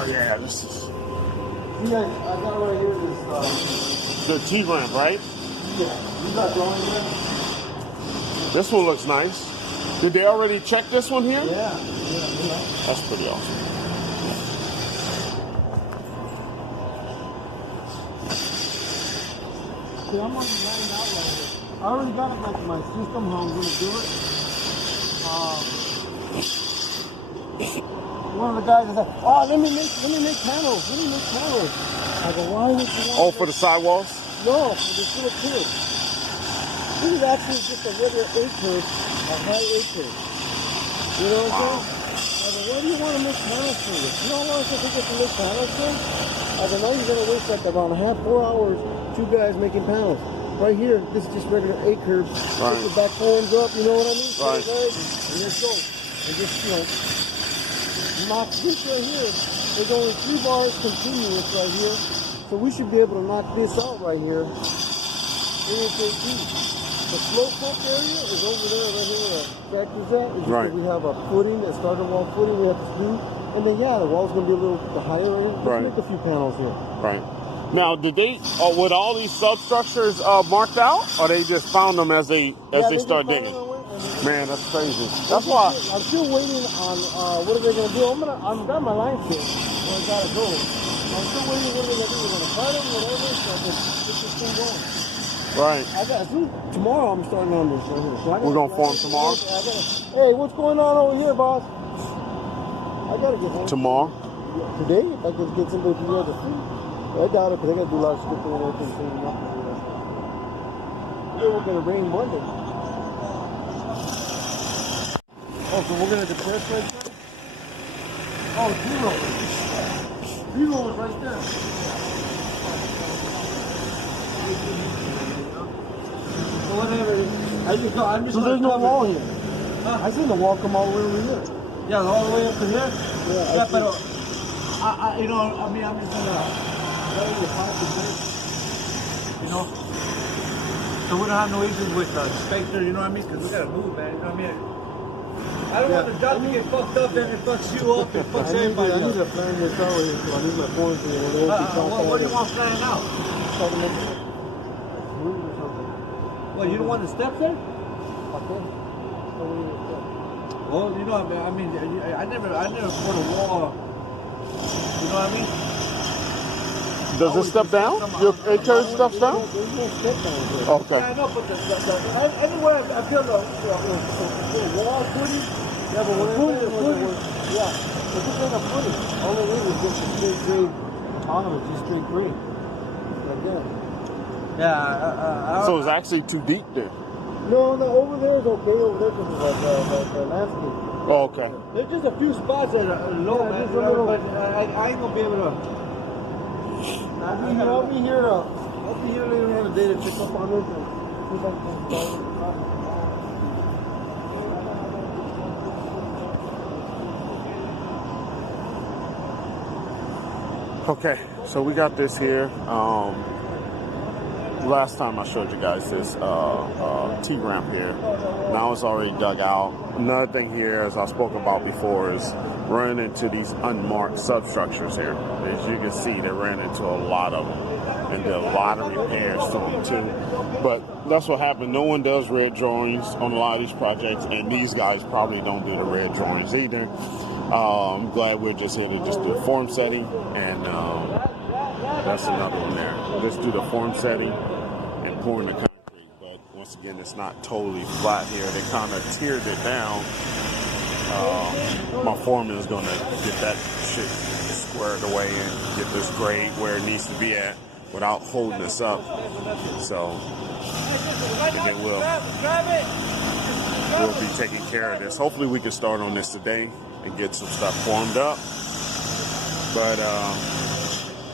Oh yeah, this is. See, I got right here this. The T-ramp, right? Yeah, you got drawing here? This one looks nice. Did they already check this one here? Yeah. That's pretty awesome. See, I'm already laying out right here. I already got it like my system how I'm gonna do it. One of the guys is like, oh, let me make panels. I go, why would you want for the sidewalls? No, for this little kid. This is actually just a regular A-curve, a high A-curve. You know what I'm saying? I go, why do you want to make panels for this? You know how long it takes to make panels for? I go, no, you're going to waste like around 4 hours, 2 guys making panels. Right here, this is just regular A-curve. Right. Put the back forms up, you know what I mean? Right. And let's go. And just, you know, knock this right here. There's only 3 bars continuous right here. So we should be able to knock this out right here. ASAP. The slope hook area is over there right here where the tractor's at. It's Right. We have a footing, a starter wall footing we have to do. And then, yeah, the wall's going to be a little higher right here. Let's Right. make a few panels here. Right. Now, did they, with all these substructures marked out, or they just found them as they start digging? Man, that's crazy. That's why I'm still waiting on what are they going to do. I've got my lines here where I got to go. I'm still waiting what are they going to do. They're going to cut them, whatever, so I can get this thing going. right. Tomorrow I'm starting on this right here. So We're gonna form tomorrow. Hey, what's going on over here, boss? I gotta get home. Tomorrow? Today, if I could get somebody to do the food. I doubt it because I gotta do a lot of scripting and everything. So I'm not gonna do that. We're gonna rain Monday. Oh, so we're gonna depress right there? Oh, zero. Zero was right there. Whatever. So there's no wall here. Huh? I seen the wall come all the way over here. Yeah, all the way up to here. Yeah, But I'm just gonna lay the house in there. You know. So we don't have no issues with the inspector. You know what I mean? Because we gotta move, man. You know what I mean? I don't want the job to get fucked up and it fucks you up and fucks everybody I up. need to plan this out with so I need my phone to What do you want planning out? Well, you don't want the steps there? Well, you know, I mean, I never put a wall. You know what I mean? Does it step down? Your A-curve steps down? There's no step down here. Okay. Yeah, I know, but anywhere I feel the wall footing. Yeah, but when the footing, yeah, but this ain't a footing. All it is just a straight grade tolerance, just straight grade. Like that. Yeah, So it's actually too deep there. No, over there is okay. Over there because it's like landscape. Oh, okay. there's just a few spots that are low, Yeah, man, just a little- but I ain't gonna be able to. I'll be here later on today to check up on it and see if I can solve it. Okay, so we got this here. Last time I showed you guys this T-ramp here. Now it's already dug out. Another thing here, as I spoke about before, is running into these unmarked substructures here. As you can see, they ran into a lot of them and did a lot of repairs to them too. But that's what happened. No one does red drawings on a lot of these projects, and these guys probably don't do the red drawings either. I'm glad we're just here to just do a form setting, and that's another one there. Just do the form setting and pouring the concrete. But once again, it's not totally flat here. They kind of tiered it down. My foreman is going to get that shit squared away and get this grade where it needs to be at without holding us up. So we'll be taking care of this. Hopefully we can start on this today and get some stuff formed up. But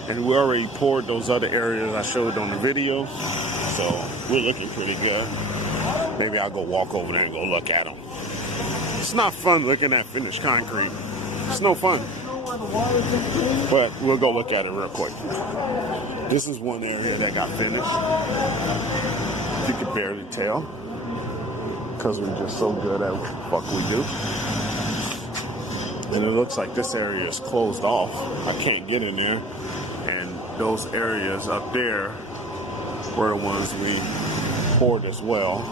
and we already poured those other areas I showed on the video, so we're looking pretty good. Maybe I'll go walk over there and go look at them. It's not fun looking at finished concrete. It's no fun. But we'll go look at it real quick. This is one area that got finished. You can barely tell because we're just so good at what the fuck we do. And it looks like this area is closed off. I can't get in there. And those areas up there were the ones we poured as well.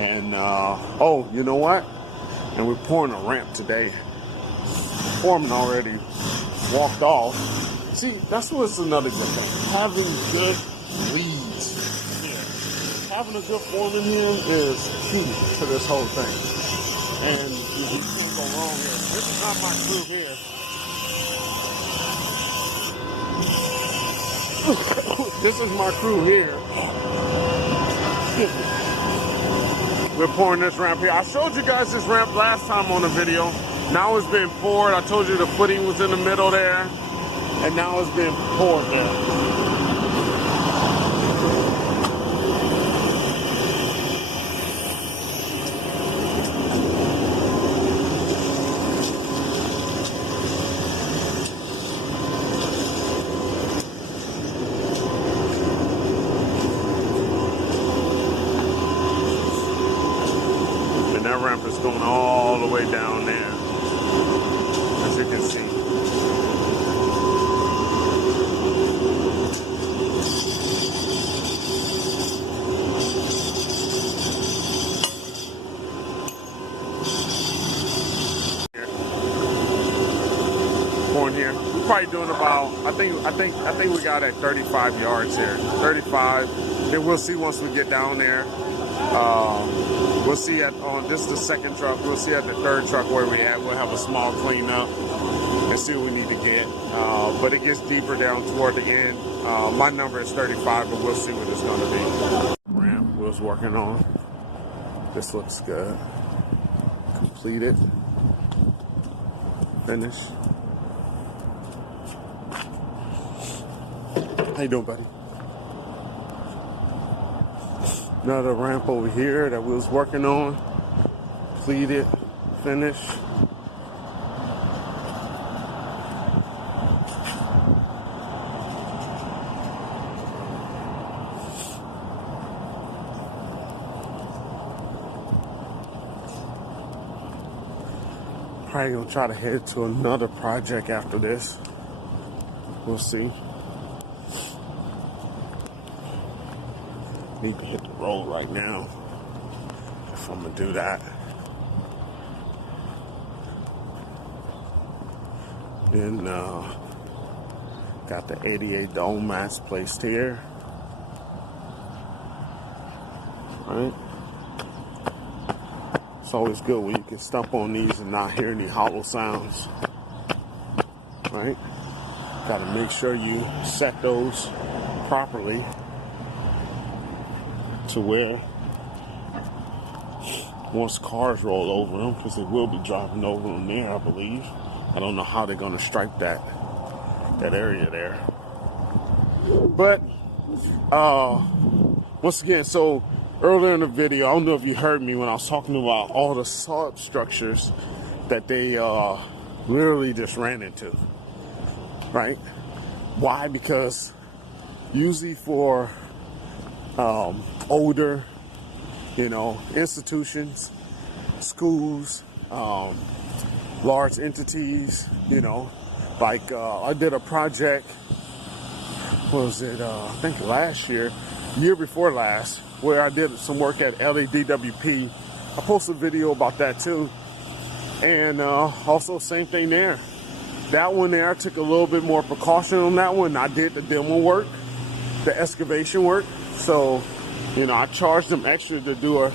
And, oh, you know what? And we're pouring a ramp today. Foreman already walked off. See, that's what's another good thing. Having good leads here. Having a good foreman here is key to this whole thing. And you can't go wrong here. This is not my crew here. This is my crew here. We're pouring this ramp here. I showed you guys this ramp last time on the video. Now it's been poured. I told you the footing was in the middle there. And now it's been poured there. That ramp is going all the way down there, as you can see. Pouring here, we're probably doing about. I think we got at 35 yards here. 35. Then we'll see once we get down there. We'll see on this is the second truck. We'll see at the third truck where we at. We'll have a small cleanup and see what we need to get. But it gets deeper down toward the end. My number is 35, but we'll see what it's going to be. Ramp we was working on. This looks good. Completed. Finished. How you doing, buddy? Another ramp over here that we was working on. Completed, finished. Probably gonna try to head to another project after this. We'll see. Need to hit the road right now if I'm gonna do that. Then got the 88 dome mats placed here. Right. It's always good when you can stomp on these and not hear any hollow sounds. Right. Got to make sure you set those properly to where once cars roll over them, because they will be driving over them there, I believe. I don't know how they're going to stripe that area there. But once again, so earlier in the video, I don't know if you heard me when I was talking about all the substructures that they literally just ran into, right? Why? Because usually for older, institutions, schools, large entities, like I did a project, what was it, I think last year before last, where I did some work at LADWP. I posted a video about that too. And also same thing there. That one there, I took a little bit more precaution on that one. I did the demo work, the excavation work. So, I charged them extra to do a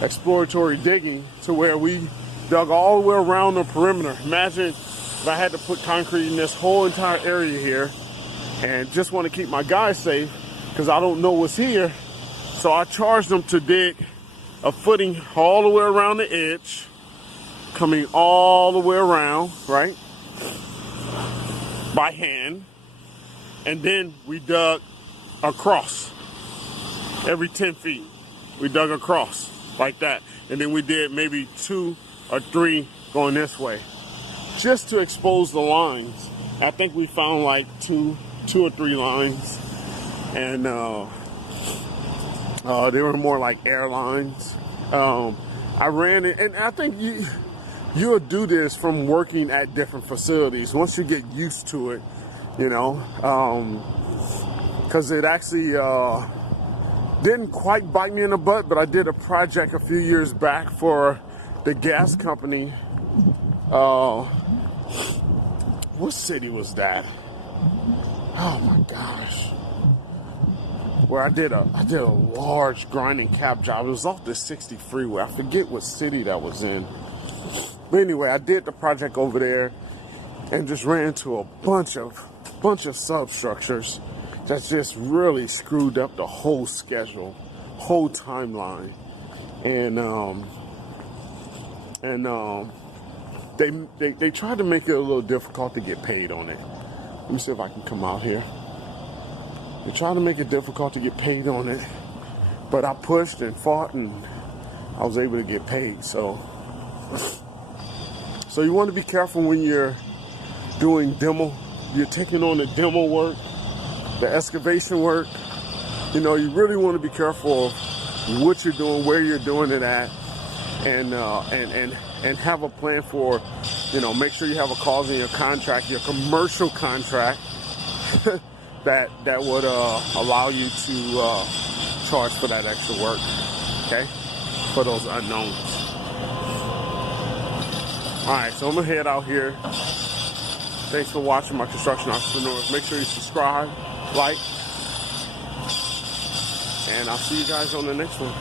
exploratory digging to where we dug all the way around the perimeter. Imagine if I had to put concrete in this whole entire area here and just want to keep my guys safe because I don't know what's here. So I charged them to dig a footing all the way around the edge, coming all the way around, right, by hand. And then we dug across. Every 10 feet, we dug across like that. And then we did maybe 2 or 3 going this way, just to expose the lines. I think we found like two or three lines. And they were more like airlines. I ran it, and I think you'll do this from working at different facilities once you get used to it, you know, because it actually didn't quite bite me in the butt, but I did a project a few years back for the gas company. What city was that? Oh my gosh. Where I did a large grinding cap job. It was off the 60 freeway. I forget what city that was in. But anyway, I did the project over there and just ran into a bunch of substructures that just really screwed up the whole schedule, whole timeline. And they tried to make it a little difficult to get paid on it. Let me see if I can come out here. They tried to make it difficult to get paid on it, but I pushed and fought, and I was able to get paid. So you want to be careful when you're doing demo. You're taking on the demo work, the excavation work. You know, you really want to be careful of what you're doing, where you're doing it at, and have a plan for, you know, make sure you have a clause in your contract, your commercial contract, that would allow you to charge for that extra work, okay, for those unknowns. All right, so I'm gonna head out here. Thanks for watching my Construction Entrepreneurs. Make sure you subscribe, like, and I'll see you guys on the next one.